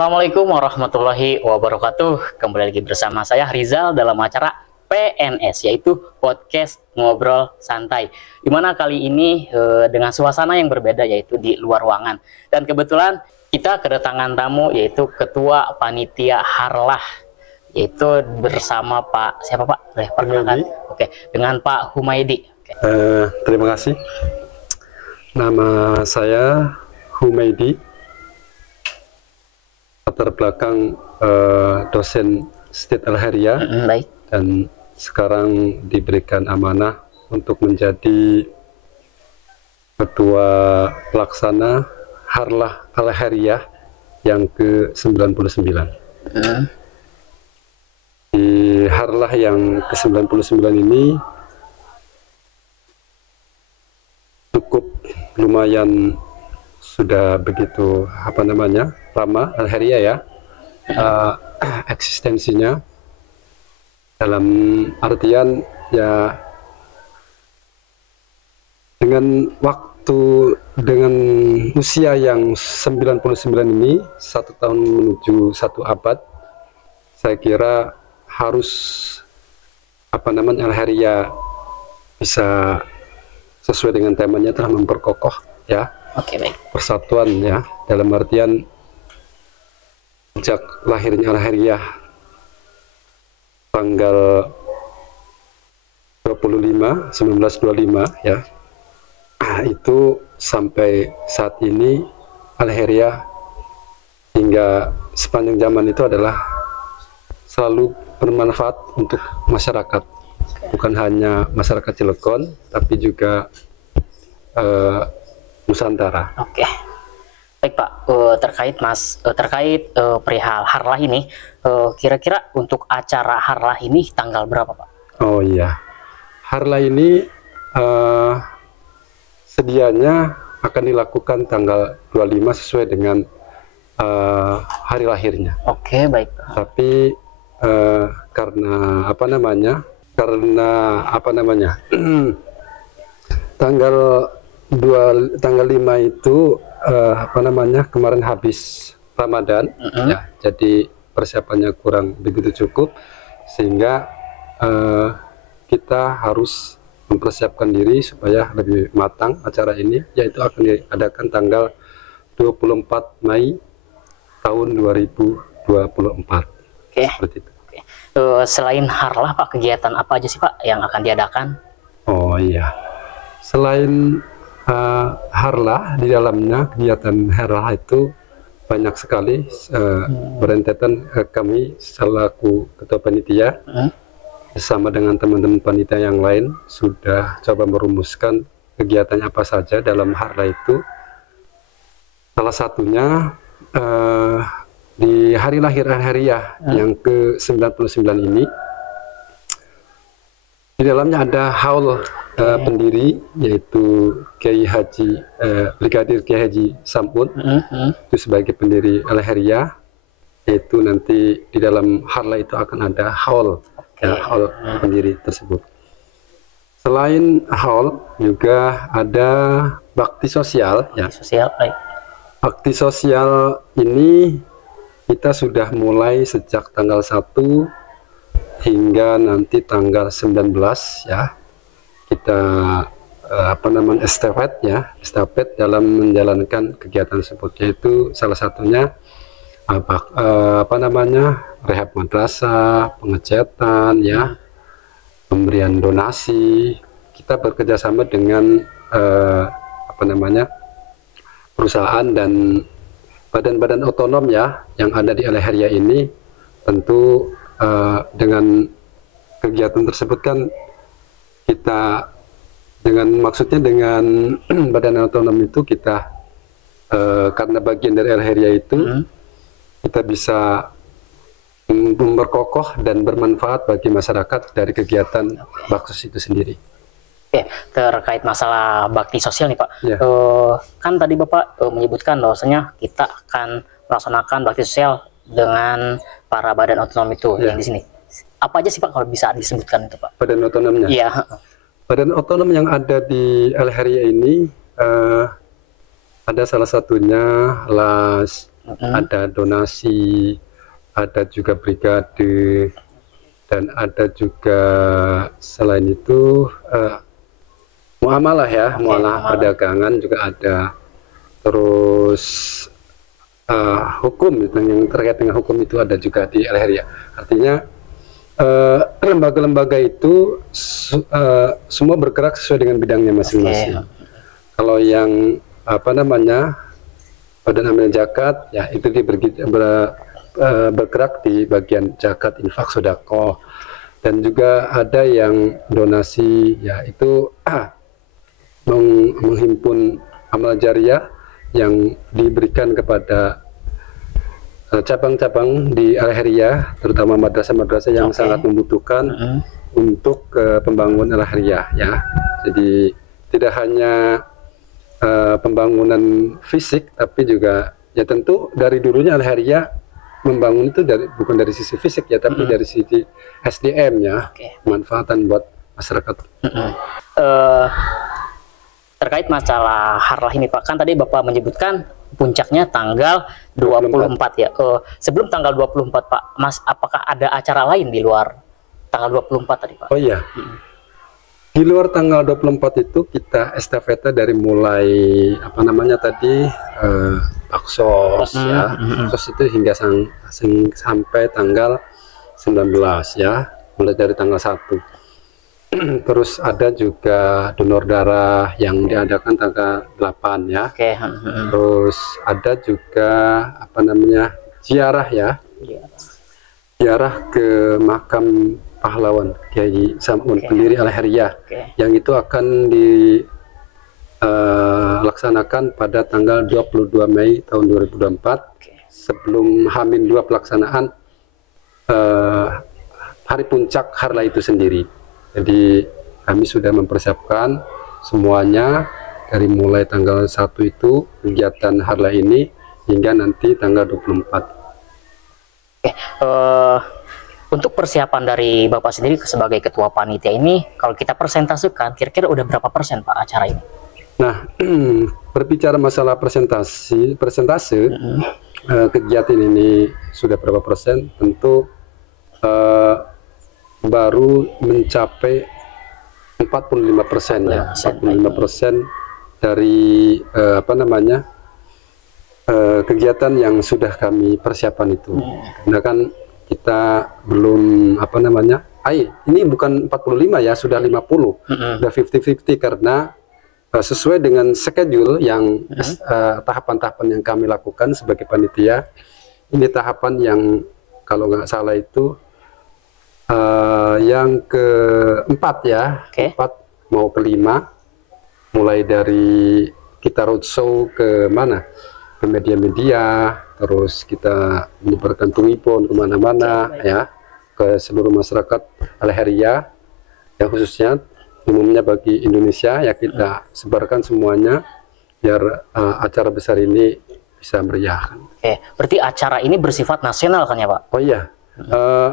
Assalamualaikum warahmatullahi wabarakatuh. Kembali lagi bersama saya Rizal dalam acara PNS, yaitu Podcast Ngobrol Santai. Dimana kali ini dengan suasana yang berbeda, yaitu di luar ruangan. Dan kebetulan kita kedatangan tamu, yaitu Ketua Panitia Harlah, yaitu bersama Pak siapa Pak? Boleh perkenalkan? Oke, dengan Pak Humaydi. Terima kasih. Nama saya Humaydi. Latar belakang dosen State Al-Khairiyah, Baik. dan sekarang diberikan amanah untuk menjadi ketua pelaksana Harlah Al-Khairiyah yang ke-99. Di Harlah yang ke-99 ini cukup lumayan sudah begitu lama Al-Khairiyah ya, eksistensinya, dalam artian ya dengan dengan usia yang 99 ini, 1 tahun menuju 1 abad, saya kira harus Al-Khairiyah bisa sesuai dengan temanya telah memperkokoh ya. Oke, baik. Persatuan ya, dalam artian sejak lahirnya Al-Khairiyah tanggal 1925 ya, itu sampai saat ini Al-Khairiyah hingga sepanjang zaman itu adalah selalu bermanfaat untuk masyarakat, bukan hanya masyarakat Cilegon tapi juga Nusantara. Oke, baik Pak. Terkait perihal Harlah ini, kira-kira untuk acara Harlah ini tanggal berapa Pak? Oh iya, Harlah ini sedianya akan dilakukan tanggal 25 sesuai dengan hari lahirnya. Oke, baik. Tapi karena tanggal 5 itu kemarin habis Ramadan ya, jadi persiapannya kurang begitu cukup, sehingga kita harus mempersiapkan diri supaya lebih matang acara ini, yaitu akan diadakan tanggal 24 Mei tahun 2024. Oke. Seperti itu. Oke. Selain Harlah Pak, kegiatan apa aja sih Pak yang akan diadakan? Oh iya, selain Harlah, di dalamnya kegiatan Harlah itu banyak sekali. Berentetan kami selaku ketua panitia bersama dengan teman-teman panitia yang lain sudah coba merumuskan kegiatan apa saja dalam Harlah itu. Salah satunya di hari lahir Al-Khairiyah yang ke-99 ini, di dalamnya ada haul pendiri, yaitu Kiai Haji Brigadir Kiai Haji Sampun, itu sebagai pendiri Al-Khairiyah. Yaitu nanti di dalam Harlah itu akan ada haul, haul pendiri tersebut. Selain haul juga ada bakti sosial ya. Baik. Bakti sosial ini kita sudah mulai sejak tanggal 1 hingga nanti tanggal 19 ya. Kita estafet dalam menjalankan kegiatan tersebut, yaitu salah satunya rehab madrasah, pengecatan ya, pemberian donasi. Kita bekerjasama dengan perusahaan dan badan-badan otonom ya yang ada di Al-Khairiyah ini. Tentu dengan kegiatan tersebut kan kita dengan badan otonom itu kita karena bagian dari Al-Khairiyah itu kita bisa memperkokoh dan bermanfaat bagi masyarakat dari kegiatan baksos itu sendiri. Oke, terkait masalah bakti sosial nih Pak, kan tadi Bapak menyebutkan bahwasanya kita akan melaksanakan bakti sosial dengan para badan otonom itu yang di sini. Apa aja sih Pak kalau bisa disebutkan itu Pak? Badan otonomnya? Iya. Badan otonom yang ada di Al-Khairiyah ini ada salah satunya LAS, ada donasi, ada juga brigade, dan ada juga selain itu muamalah ya, muamalah perdagangan juga ada. Terus hukum yang terkait dengan hukum itu ada juga di Al-Heria. Artinya lembaga-lembaga itu semua bergerak sesuai dengan bidangnya masing-masing. Kalau yang apa namanya pada namanya zakat ya itu bergerak di bagian zakat, infak, sedekah, dan juga ada yang donasi ya itu menghimpun amal jariah yang diberikan kepada cabang-cabang di Al-Heria, terutama madrasah-madrasah yang sangat membutuhkan untuk pembangunan Al-Heria ya. Jadi tidak hanya pembangunan fisik, tapi juga ya tentu dari dulunya Al-Heria membangun itu bukan dari sisi fisik ya, tapi dari sisi SDM ya, manfaatan buat masyarakat. Terkait masalah harlah ini Pak, kan tadi Bapak menyebutkan puncaknya tanggal 24 ya. Sebelum tanggal 24 Pak, Mas, apakah ada acara lain di luar tanggal 24 tadi Pak? Oh iya. Di luar tanggal 24 itu kita estafeta dari mulai apa namanya tadi baksos ya. Baksos itu hingga sampai tanggal 19 ya, mulai dari tanggal 1. Terus ada juga donor darah yang diadakan tanggal 8 ya. Terus ada juga apa namanya ziarah ya. Ziarah ke makam pahlawan Kiai Samun, pendiri Al-Heria, yang itu akan dilaksanakan pada tanggal 22 Mei tahun 2024 sebelum H-2 pelaksanaan hari puncak harlah itu sendiri. Jadi kami sudah mempersiapkan semuanya dari mulai tanggal 1 itu kegiatan harlah ini hingga nanti tanggal 24. Untuk persiapan dari Bapak sendiri sebagai ketua panitia ini, kalau kita persentasekan, kira-kira udah berapa persen Pak acara ini? Nah, berbicara masalah persentase kegiatan ini sudah berapa persen, tentu baru mencapai 45% ya, 45% dari apa namanya kegiatan yang sudah kami persiapan itu. Karena kan kita belum apa namanya, ini bukan 45 ya, sudah 50, sudah 50-50 karena sesuai dengan schedule yang tahapan-tahapan yang kami lakukan sebagai panitia. Ini tahapan yang kalau nggak salah itu yang keempat ya, keempat mau kelima, mulai dari kita roadshow ke mana, ke media-media, terus kita menyebarkan tulipan kemana-mana ya, ke seluruh masyarakat Al-Heria ya, khususnya umumnya bagi Indonesia ya, kita sebarkan semuanya biar acara besar ini bisa meriah. Berarti acara ini bersifat nasional kan ya Pak? Oh iya.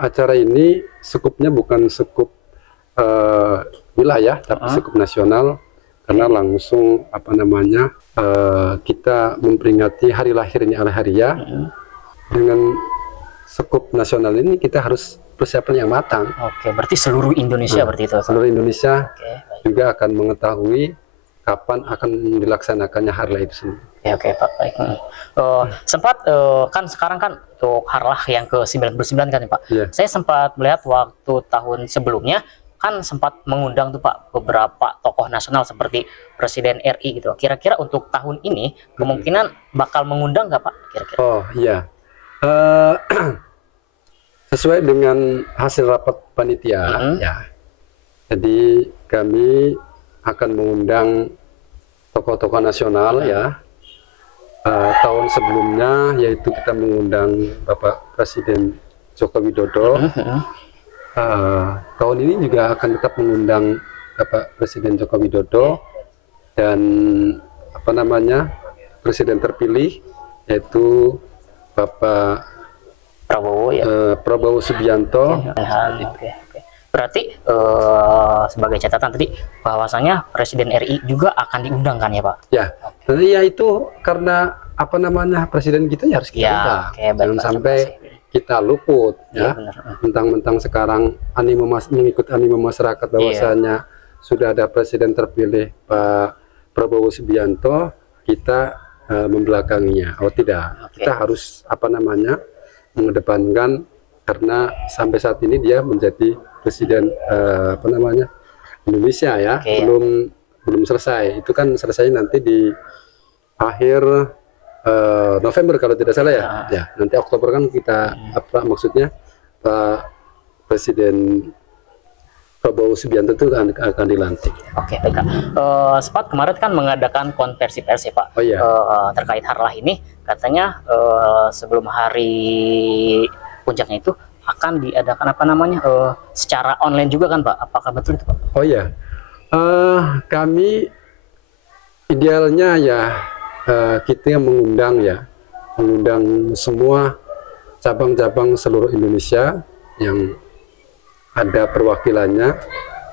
Acara ini skupnya bukan skup wilayah, tapi skup nasional, karena langsung apa namanya kita memperingati hari lahirnya Al-Heria. Dengan skup nasional ini kita harus persiapan yang matang. Berarti seluruh Indonesia berarti itu. Seluruh Indonesia juga akan mengetahui kapan akan dilaksanakannya harlah itu sendiri. Pak, baik. Sempat kan sekarang kan untuk harlah yang ke-99 kan Pak. Saya sempat melihat waktu tahun sebelumnya kan sempat mengundang tuh Pak beberapa tokoh nasional seperti Presiden RI gitu. Kira-kira untuk tahun ini kemungkinan bakal mengundang nggak Pak kira-kira? Oh iya. Sesuai dengan hasil rapat panitia ya. Jadi kami akan mengundang tokoh-tokoh nasional ya. Tahun sebelumnya yaitu kita mengundang Bapak Presiden Joko Widodo. Tahun ini juga akan tetap mengundang Bapak Presiden Joko Widodo dan apa namanya Presiden terpilih yaitu Bapak Prabowo ya. Prabowo Subianto. Berarti sebagai catatan tadi bahwasanya Presiden RI juga akan diundang kan ya Pak? Ya, nanti ya itu karena apa namanya presiden kita ya harus kita undang. Jangan sampai kita luput ya. Mentang-mentang sekarang mengikut animo masyarakat bahwasanya sudah ada presiden terpilih Pak Prabowo Subianto, kita membelakanginya. Oh tidak, kita harus apa namanya mengedepankan, karena sampai saat ini dia menjadi presiden apa namanya Indonesia ya, belum selesai. Itu kan selesai nanti di akhir November kalau tidak salah ya. Ya, nanti Oktober kan kita apa maksudnya Pak Presiden Prabowo Subianto itu akan dilantik. Oke, baik Kak. Sempat kemarin kan mengadakan konversi pers ya Pak. Oh iya. Terkait Harlah ini, katanya sebelum hari puncaknya itu akan diadakan apa namanya secara online juga kan Pak? Apakah betul itu Pak? Oh iya. Kami idealnya ya kita mengundang semua cabang-cabang seluruh Indonesia yang ada perwakilannya,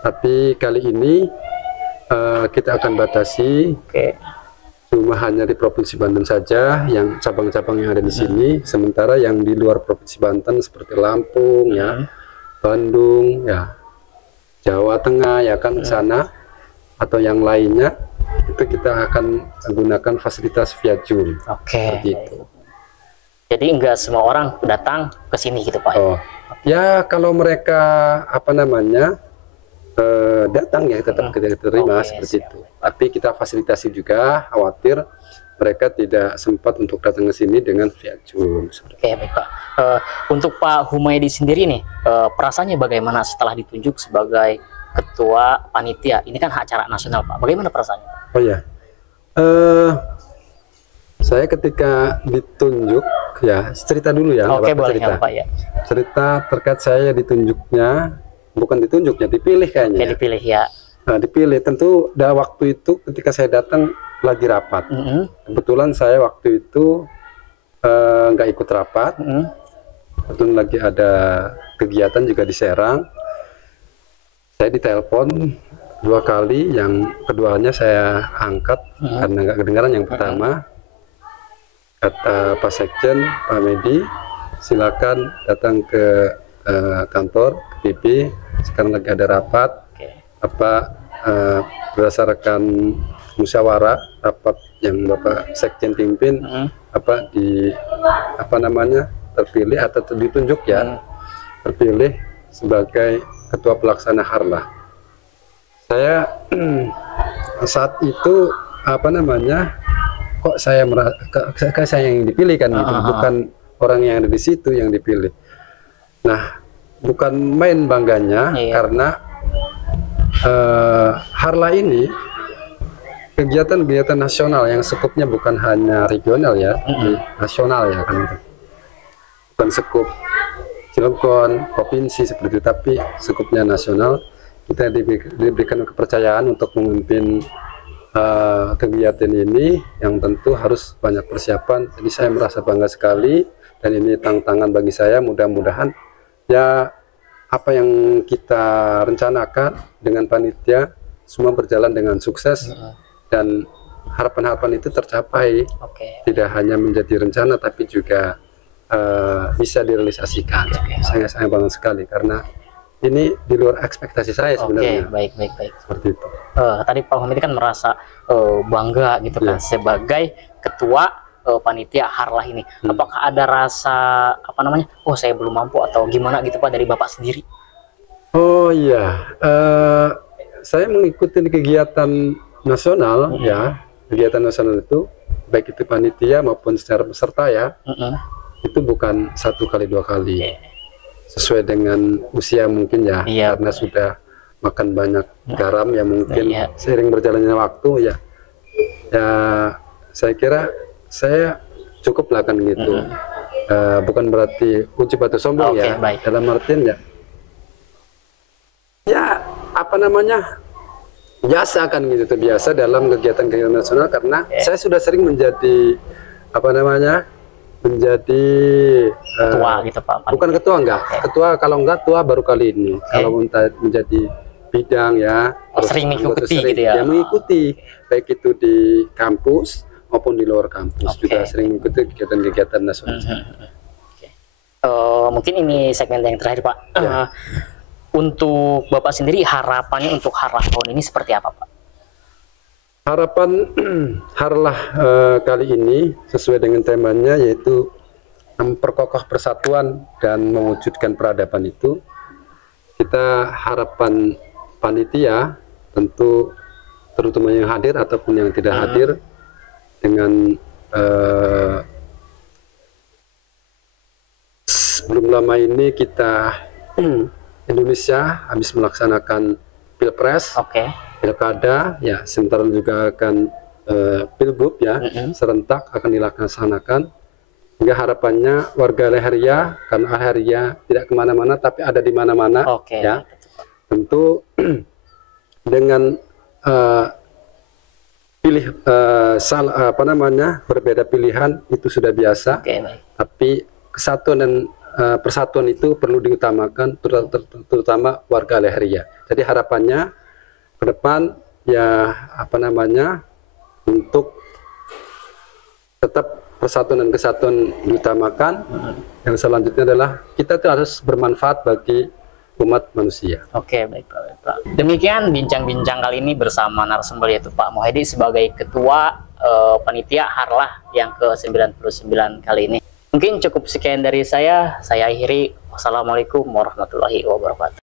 tapi kali ini kita akan batasi cuma hanya di Provinsi Banten saja yang cabang-cabang yang ada di sini, sementara yang di luar Provinsi Banten seperti Lampung ya, Bandung ya, Jawa Tengah ya kan sana atau yang lainnya itu kita akan menggunakan fasilitas via Zoom. Seperti itu. Jadi enggak semua orang datang ke sini gitu Pak? Oh. Ya kalau mereka apa namanya datang ya tetap kita terima seperti itu. Tapi kita fasilitasi juga, khawatir mereka tidak sempat untuk datang ke sini dengan via Zoom. Oke, baik Pak. Untuk Pak Humaydi sendiri nih, perasaannya bagaimana setelah ditunjuk sebagai Ketua Panitia? Ini kan acara nasional Pak. Bagaimana perasaannya? Oh ya, saya ketika ditunjuk ya cerita dulu ya. Oke, boleh cerita. ya Pak ya. Cerita terkait saya ditunjuknya, bukan ditunjuknya, dipilih kayaknya. Oke, dipilih ya. Nah, dipilih tentu dah waktu itu ketika saya datang lagi rapat. Kebetulan saya waktu itu nggak ikut rapat. Kebetulan lagi ada kegiatan juga di Serang. Saya ditelepon 2 kali, yang keduanya saya angkat karena nggak kedengaran. Yang pertama kata Pak Sekjen, Pak Medi, silakan datang ke kantor PP, sekarang lagi ada rapat. Apa berdasarkan musyawarah rapat yang Bapak Sekjen pimpin, apa di apa namanya terpilih atau ditunjuk ya, terpilih sebagai Ketua Pelaksana Harlah. Saya saat itu apa namanya, kok saya saya yang dipilih kan gitu, bukan orang yang ada di situ yang dipilih. Nah, bukan main bangganya karena Harlah ini kegiatan-kegiatan nasional yang skupnya bukan hanya regional ya, nasional ya kan, bukan skup Cilegon, provinsi seperti itu, tapi skupnya nasional. Kita diberikan kepercayaan untuk memimpin kegiatan ini yang tentu harus banyak persiapan. Jadi saya merasa bangga sekali, dan ini tantangan bagi saya. Mudah-mudahan ya apa yang kita rencanakan dengan panitia semua berjalan dengan sukses dan harapan-harapan itu tercapai. Tidak hanya menjadi rencana tapi juga bisa direalisasikan. Saya sangat bangga sekali karena ini di luar ekspektasi saya sebenarnya. Baik. Seperti itu. Tadi Pak Humaydi kan merasa bangga gitu kan sebagai ketua panitia Harlah ini. Apakah ada rasa apa namanya? Oh, saya belum mampu atau gimana gitu Pak dari Bapak sendiri? Oh iya, saya mengikuti kegiatan nasional ya. Kegiatan nasional itu baik itu panitia maupun secara peserta ya. Itu bukan 1 kali 2 kali. Sesuai dengan usia mungkin ya, karena sudah makan banyak garam ya mungkin seiring berjalannya waktu ya saya kira saya cukup lah kan gitu. Bukan berarti ujub atau sombong ya, dalam artian ya apa namanya biasa kan gitu, terbiasa dalam kegiatan-kegiatan nasional karena saya sudah sering menjadi apa namanya menjadi ketua gitu Pak? Bukan ketua, enggak. Oke. Ketua kalau enggak tua baru kali ini. Kalau menjadi bidang ya, Sering mengikuti gitu ya? Ya mengikuti, baik itu di kampus maupun di luar kampus juga sering mengikuti kegiatan-kegiatan nasional. Mungkin ini segmen yang terakhir Pak. Untuk Bapak sendiri harapannya untuk Harlah tahun ini seperti apa Pak? Harapan Harlah kali ini sesuai dengan temanya, yaitu memperkokoh persatuan dan mewujudkan peradaban itu. Kita harapan panitia tentu, terutama yang hadir ataupun yang tidak hadir, dengan belum lama ini kita Indonesia habis melaksanakan Pilpres, Pilkada, ya sebentar juga akan Pilgub ya, serentak akan dilaksanakan. Hingga harapannya warga Leheria, karena Leheria tidak kemana-mana tapi ada di mana-mana, ya tentu dengan berbeda pilihan itu sudah biasa, tapi kesatuan dan persatuan itu perlu diutamakan, terutama warga Leheria. Jadi harapannya ke depan ya untuk tetap persatuan dan kesatuan diutamakan. Yang selanjutnya adalah kita itu harus bermanfaat bagi umat manusia. Oke, baik Pak. Demikian bincang-bincang kali ini bersama narasumber, yaitu Pak Muhaidi sebagai Ketua Panitia Harlah yang ke-99 kali ini. Mungkin cukup sekian dari saya akhiri. Wassalamualaikum warahmatullahi wabarakatuh.